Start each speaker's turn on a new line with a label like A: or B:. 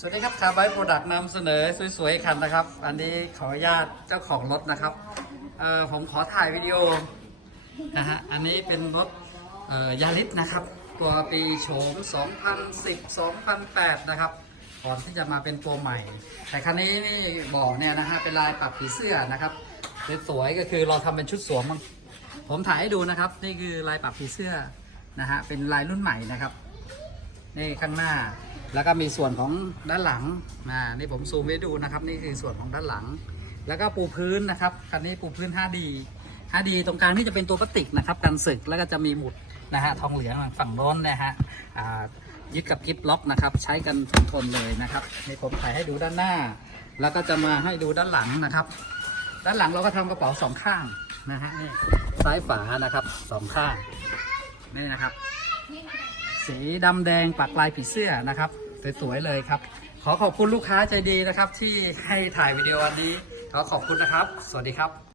A: สวัสดีครับคาร์บายโปรดักต์นำเสนอสวยๆคันนะครับ อันนี้ขออนุญาตเจ้าของรถนะครับเออผมขอถ่ายวิดีโอนะฮะอันนี้เป็นรถยาริสนะครับ ตัวปีโฉม 2010 2008 นะครับก่อนที่จะมาเป็นตัวใหม่ แต่คันนี้นี่บอกเนี่ยนะฮะเป็นลายปักผีเสื้อนะครับสวยๆก็คือเราทำเป็นชุดสวมผมถ่ายให้ดูนะครับ นี่คือลายปักผีเสื้อนะฮะเป็นลายรุ่นใหม่นะครับ นี่ข้างหน้า แล้วก็มีส่วนของด้านหลังนะนี่ผมซูมให้ดูนะครับ นี่คือส่วนของด้านหลัง แล้วก็ปูพื้นนะครับคันนี้ปูพื้น 5D 5D ตรงกลางนี่จะเป็นตัวพลาสติกนะครับกันสึกแล้วก็จะมีหมุดนะฮะทองเหลืองฝั่งโน้นนะฮะยึดกับกิฟล็อกนะครับ ใช้กันทนทนเลยนะครับนี่ผมถ่ายให้ดูด้านหน้า แล้วก็จะมาให้ดูด้านหลังนะครับ ด้านหลังเราก็ทำกระเป๋าสองข้างนะฮะนี่ซ้ายฝานะครับสองข้างนี่นะครับ สีดำแดงปักลายผีเสื้อนะครับสวยๆเลยครับ ขอขอบคุณลูกค้าใจดีนะครับ ที่ให้ถ่ายวิดีโอวันนี้ขอขอบคุณนะครับ สวัสดีครับ